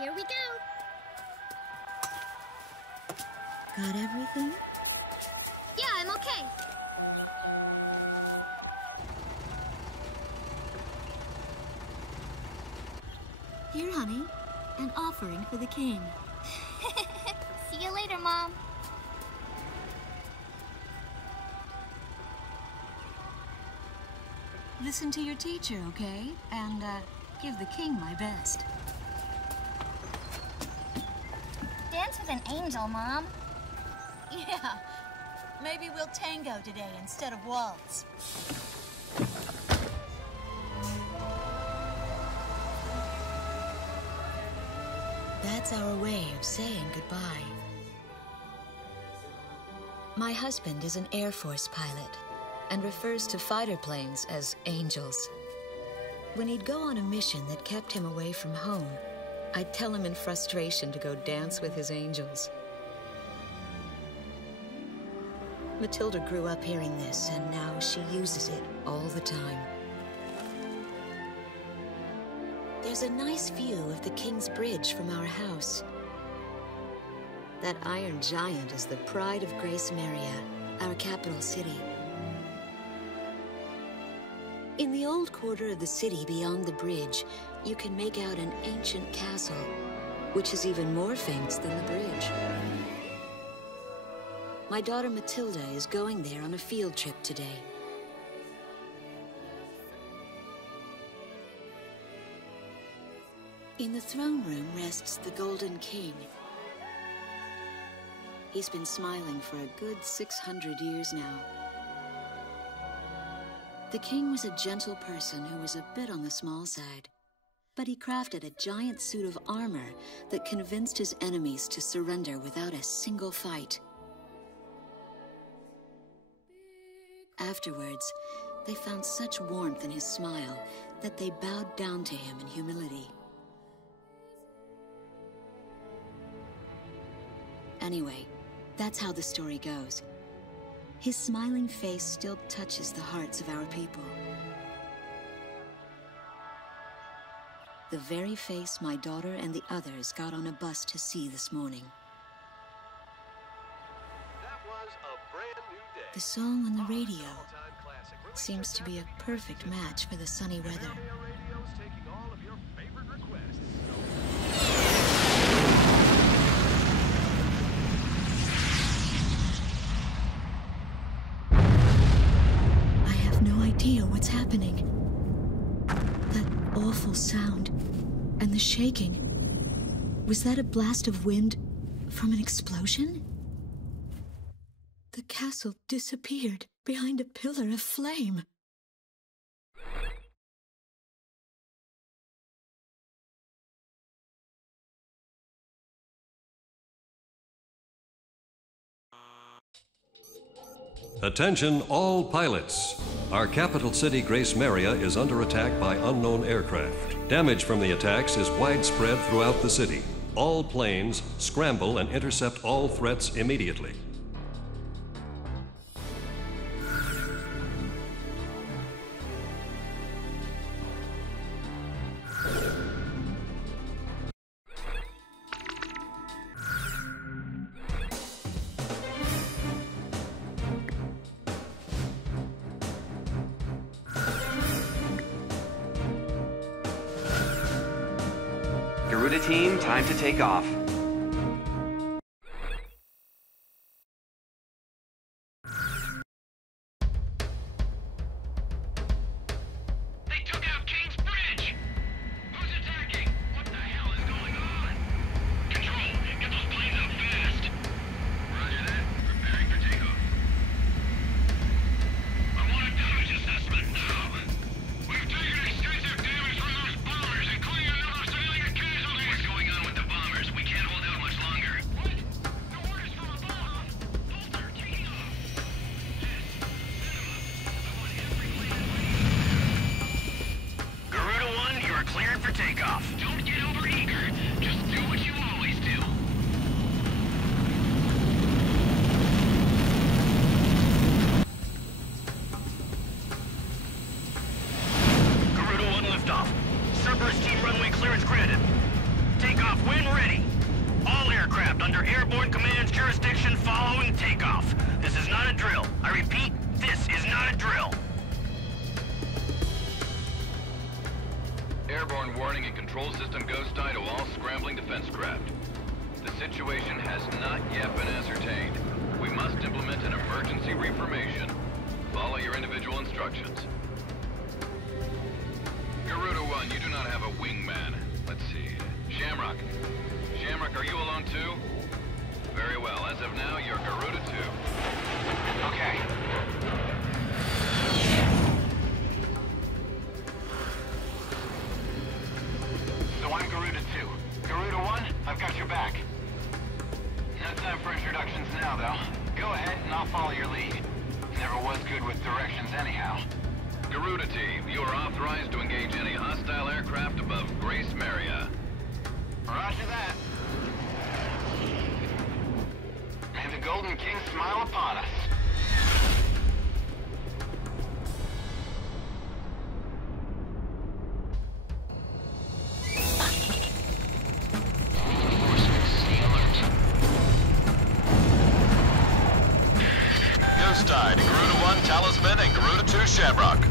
Here we go. Got everything? Yeah, I'm okay. Here, honey. An offering for the king. See you later, Mom. Listen to your teacher, okay? And, give the king my best. Dance with an angel, Mom. Yeah. Maybe we'll tango today instead of waltz. That's our way of saying goodbye. My husband is an Air Force pilot and refers to fighter planes as angels. When he'd go on a mission that kept him away from home, I'd tell him in frustration to go dance with his angels. Matilda grew up hearing this, and now she uses it all the time. There's a nice view of the King's Bridge from our house. That iron giant is the pride of Gracemaria, our capital city. In the old quarter of the city beyond the bridge, you can make out an ancient castle, which is even more famous than the bridge. My daughter Matilda is going there on a field trip today. In the throne room rests the Golden King. He's been smiling for a good 600 years now. The king was a gentle person who was a bit on the small side, but he crafted a giant suit of armor that convinced his enemies to surrender without a single fight. Afterwards, they found such warmth in his smile that they bowed down to him in humility. Anyway, that's how the story goes. His smiling face still touches the hearts of our people. The very face my daughter and the others got on a bus to see this morning. That was a brand new day. The song on the radio seems to be a perfect match for the sunny weather. Radio's taking all of your favorite requests. I have no idea what's happening. That awful sound and the shaking. Was that a blast of wind from an explosion? The castle disappeared behind a pillar of flame. Attention all pilots. Our capital city, Gracemaria, is under attack by unknown aircraft. Damage from the attacks is widespread throughout the city. All planes scramble and intercept all threats immediately. Garuda team, time to take off. They took out King's Bridge! Who's attacking? What the hell is going on? Control, get those planes up fast! Roger that. Preparing for takeoff. I want a damage assessment now! We've taken extensive damage from those bombers, including a number of civilian casualties! What's going on with the bombers? We can't This is not a drill. Airborne warning and control system ghost eye to all scrambling defense craft. The situation has not yet been ascertained. We must implement an emergency reformation. Follow your individual instructions. Garuda 1, you do not have a wingman. Let's see. Shamrock. Shamrock, are you alone too? Very well. As of now, you're Garuda 2. Okay. So I'm Garuda 2. Garuda 1, I've got your back. No time for introductions now, though. Go ahead and I'll follow your lead. Never was good with directions anyhow. Garuda Team, you are authorized to engage any hostile aircraft above Gracemaria. Roger that. May the Golden King smile upon us. Ghost Eye to Garuda 1 Talisman and Garuda 2 Shamrock.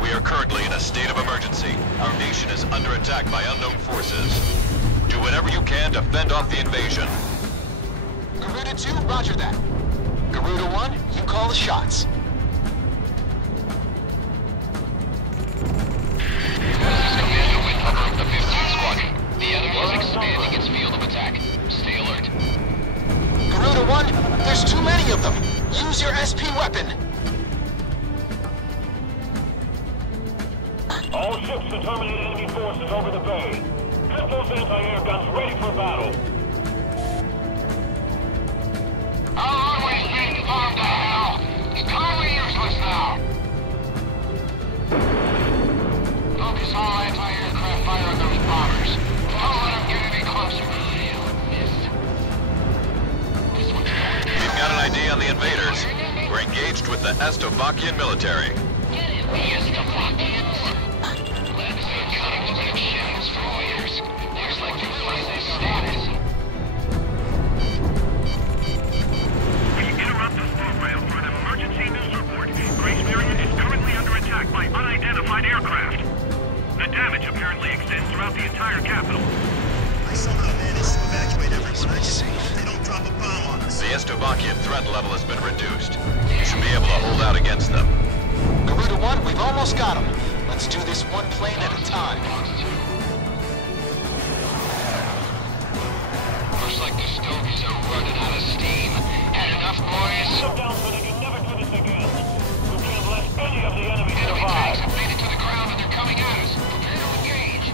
We are currently in a state of emergency. Our nation is under attack by unknown forces. Do whatever you can to fend off the invasion. Garuda 2, roger that. Garuda 1, you call the shots. This is Commando with cover of the 15th Squadron. The enemy is expanding its field of attack. Stay alert. Garuda 1, there's too many of them. Use your SP weapon. All ships to terminate enemy forces over the bay. Get those anti-air guns ready for battle. Our runway's being bombed to hell. It's totally useless now. Focus all anti-aircraft fire on those bombers. Don't let them get any closer. This one's going. We've got an ID on the invaders. We're engaged with the Estovakian military. Get in the Estovakians. Glad to see you cutting the big shins for years. Looks like you realize their status. We interrupt this program for an emergency news report. Gracemaria is currently under attack by unidentified aircraft. The damage apparently extends throughout the entire capital. I somehow managed to evacuate everyone. I just hope they don't drop a bomb on us. The Estovakian threat level has been reduced. You should be able to hold out against them. Garuda 1, we've almost got them. Let's do this one plane at a time. Looks like the stogies are running out of steam. Had enough, boys? Shut down so they can never do this again. We can't let any of the enemy Enemy tanks survive. have made it to the ground and they're coming at us. Prepare to engage.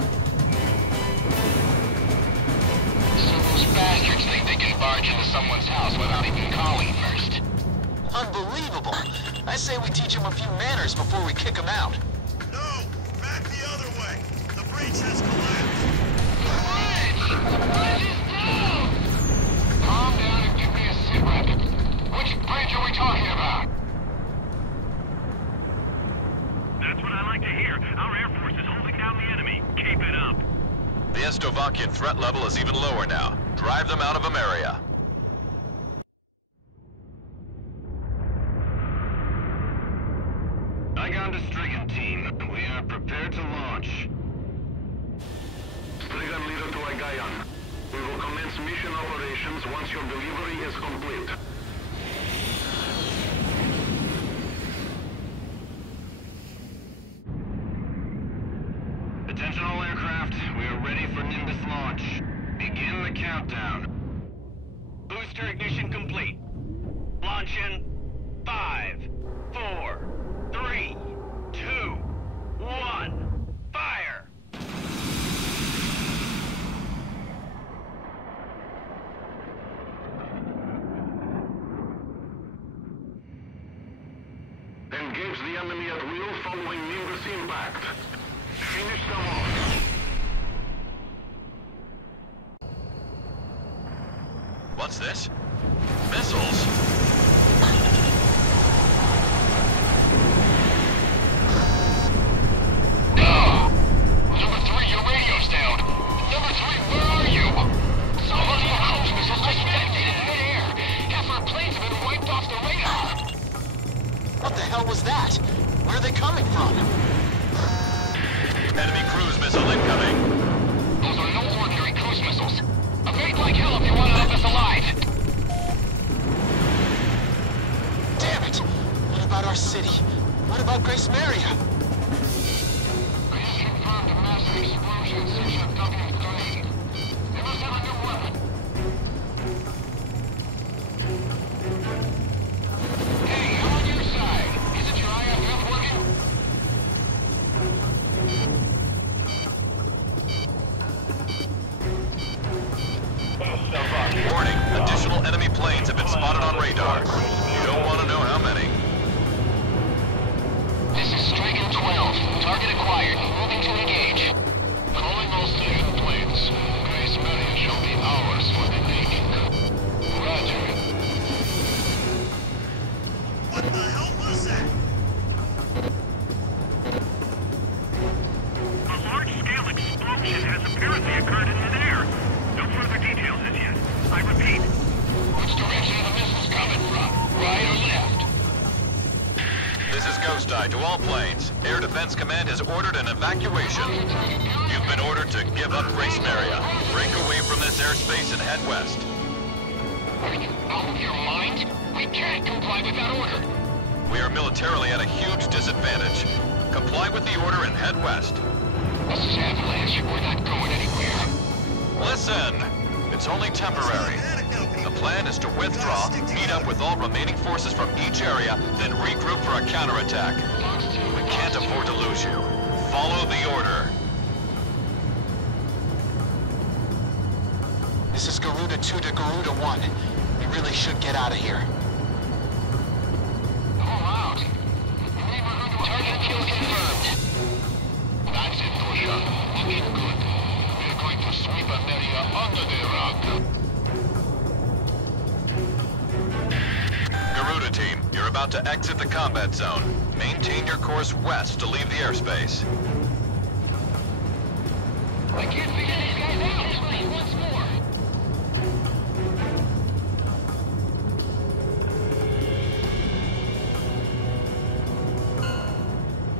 So those bastards think they can barge into someone's house without even calling first. Unbelievable. I say we teach them a few manners before we kick them out. No! Back the other way! The breach has collapsed! The bridge is down! Calm down and give me a sit rep. Which bridge are we talking about? That's what I like to hear. Our Air Force is holding down the enemy. Keep it up. The Estovakian threat level is even lower now. Drive them out of Ameria. Igon to Strigan team. We are prepared to launch. Strigan leader to Igayan. We will commence mission operations once your delivery is complete. Attention all aircraft, we are ready for Nimbus launch. Begin the countdown. Booster ignition complete. Launch in 5, 4, 3, 2, 1, fire! Engage the enemy at will following Nimbus impact. Finish them off. What's this? Missiles? Number 3, your radio's down. Number 3, where are you? Some of your cruise missiles just detonated in midair. Half our planes have been wiped off the radar. What the hell was that? Where are they coming from? Enemy cruise missile incoming. Those are no ordinary cruise missiles. Evade like hell if you want to have us alive! Damn it! What about our city? What about Gracemaria? I just confirmed a massive explosion in section of W3. They must have a new weapon. Hey, I'm on your side. Isn't your IFF working? Warning, additional enemy planes have been spotted on radar. You don't want to know how many. This is Striker 12. Target acquired. Moving to engage. Calling all station planes. Gracemaria shall be ours for the taking. Roger. What the hell was that? A large-scale explosion has apparently occurred in midair. No further details as yet. I repeat. Which direction are the missiles coming from? Right or left? This is Ghost Eye to all planes. Air Defense Command has ordered an evacuation. You've been ordered to give up Gracemaria. Break away from this airspace and head west. Are you out of your mind? We can't comply with that order. We are militarily at a huge disadvantage. Comply with the order and head west. This is Avalanche. We're not going anywhere. Listen! It's only temporary. The plan is to withdraw, meet up with all remaining forces from each area, then regroup for a counterattack. We can't afford to lose you. Follow the order. This is Garuda 2 to Garuda 1. We really should get out of here. All out. Target kill confirmed. That's it, Pusher. Looking good. We're going to sweep Ameria under the rug. Garuda team, you're about to exit the combat zone. Maintain your course west to leave the airspace. I can't figure these guys out. Once more.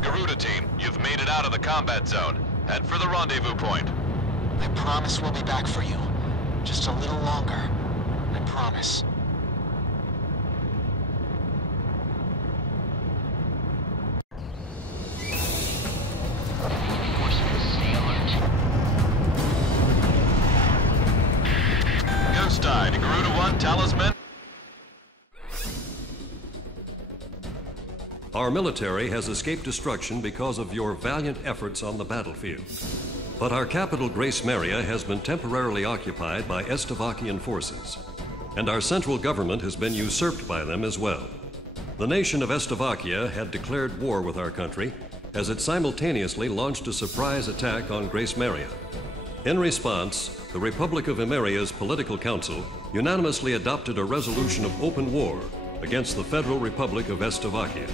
Garuda team, you've made it out of the combat zone. Head for the rendezvous point. I promise we'll be back for you. Just a little longer. I promise. Ghost Eye to Garuda 1 Talisman. Our military has escaped destruction because of your valiant efforts on the battlefield. But our capital, Gracemaria, has been temporarily occupied by Estavakian forces, and our central government has been usurped by them as well. The nation of Estavakia had declared war with our country as it simultaneously launched a surprise attack on Gracemaria. In response, the Republic of Emeria's Political Council unanimously adopted a resolution of open war against the Federal Republic of Estavakia.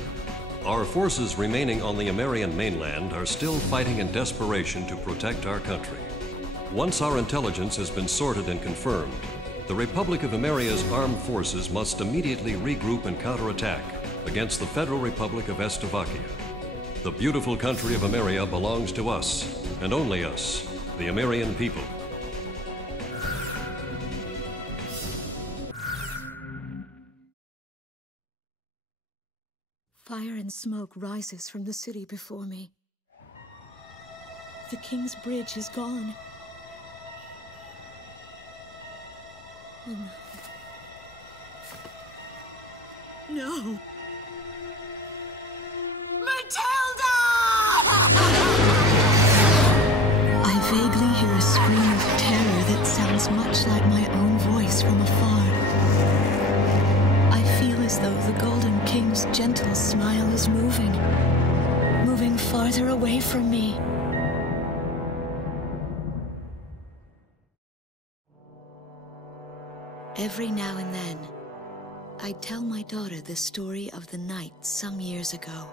Our forces remaining on the Emerian mainland are still fighting in desperation to protect our country. Once our intelligence has been sorted and confirmed, the Republic of Emeria's armed forces must immediately regroup and counterattack against the Federal Republic of Estavakia. The beautiful country of Emeria belongs to us, and only us, the Emerian people. Fire and smoke rises from the city before me. The King's Bridge is gone. Oh no. No! Matilda! I vaguely hear a scream of terror that sounds much like my own voice from afar. I feel as though the Golden King's gentle smile is moving farther away from me. Every now and then, I tell my daughter the story of the night some years ago.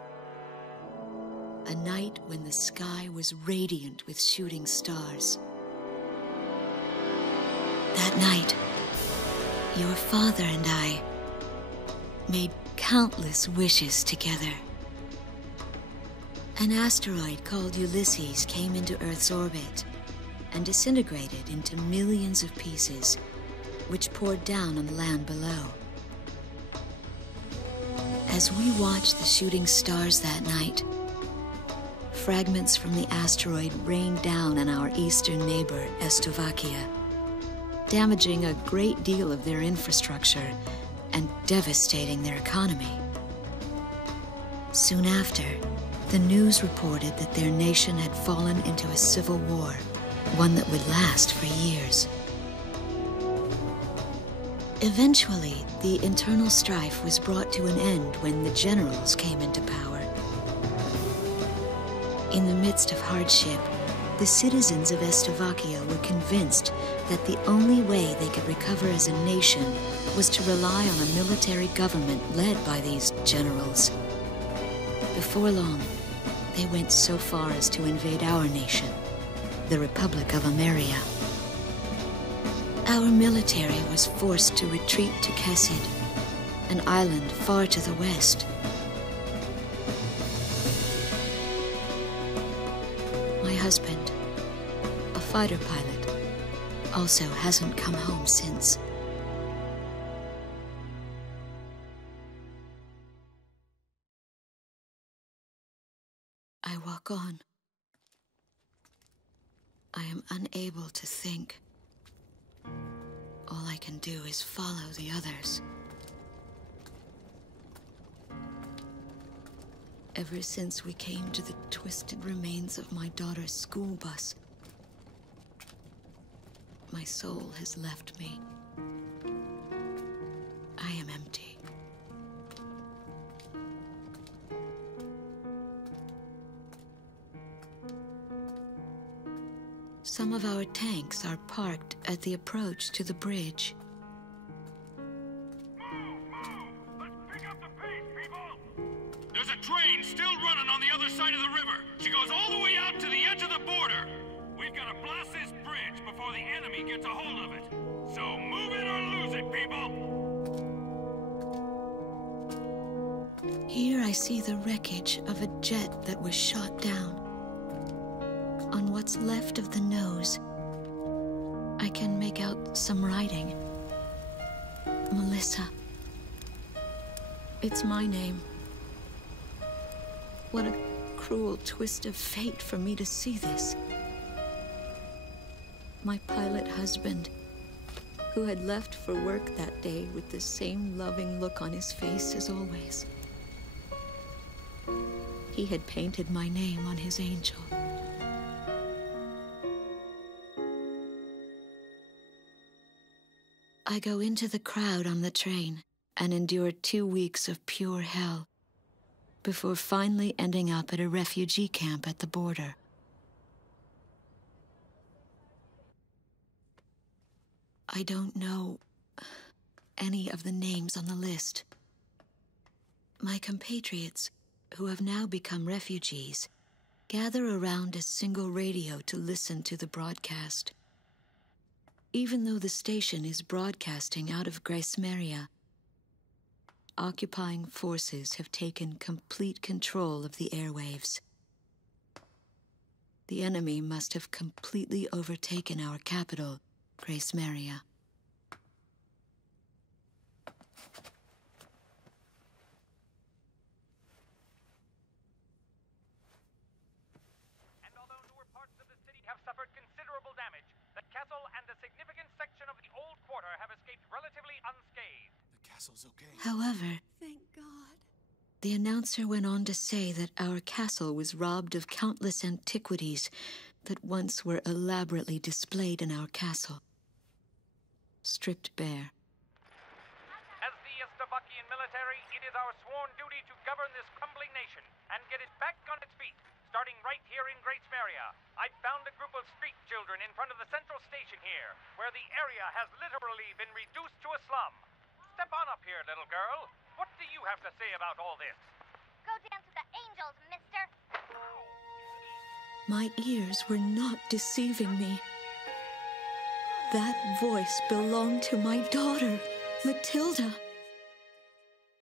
A night when the sky was radiant with shooting stars. That night, your father and I made countless wishes together. An asteroid called Ulysses came into Earth's orbit and disintegrated into millions of pieces, which poured down on the land below. As we watched the shooting stars that night, fragments from the asteroid rained down on our eastern neighbor, Slovakia, damaging a great deal of their infrastructure and devastating their economy. Soon after, the news reported that their nation had fallen into a civil war, one that would last for years. Eventually, the internal strife was brought to an end when the generals came into power. In the midst of hardship, the citizens of Slovakia were convinced that the only way they could recover as a nation was to rely on a military government led by these generals. Before long, they went so far as to invade our nation, the Republic of Ameria. Our military was forced to retreat to Kesid, an island far to the west. My husband, a fighter pilot, also hasn't come home since. I walk on. I am unable to think. All I can do is follow the others. Ever since we came to the twisted remains of my daughter's school bus, my soul has left me. I am empty. Some of our tanks are parked at the approach to the bridge. Let's pick up the pace, people! There's a train still running on the other side of the river. She goes all the way out to the edge of the border. We've got to blast this bridge before the enemy gets a hold of it. So move it or lose it, people! Here I see the wreckage of a jet that was shot down. On what's left of the nose, I can make out some writing. Melissa. It's my name. What a cruel twist of fate for me to see this. My pilot husband, who had left for work that day with the same loving look on his face as always. He had painted my name on his angel. I go into the crowd on the train and endure 2 weeks of pure hell before finally ending up at a refugee camp at the border. I don't know any of the names on the list. My compatriots, who have now become refugees, gather around a single radio to listen to the broadcast. Even though the station is broadcasting out of Gracemaria, occupying forces have taken complete control of the airwaves. The enemy must have completely overtaken our capital, Gracemaria. And although newer parts of the city have suffered considerable damage, the castle and a significant section of the old quarter have escaped relatively unscathed. The castle's okay. However, thank God. The announcer went on to say that our castle was robbed of countless antiquities that once were elaborately displayed in our castle. Stripped bare. As the Slovakian military, it is our sworn duty to govern this crumbling nation and get it back on its feet, starting right here in Gracemaria. I found a group of street children in front of the central station here, where the area has literally been reduced to a slum. Step on up here, little girl. What do you have to say about all this? Go dance with the angels, mister. My ears were not deceiving me. That voice belonged to my daughter, Matilda.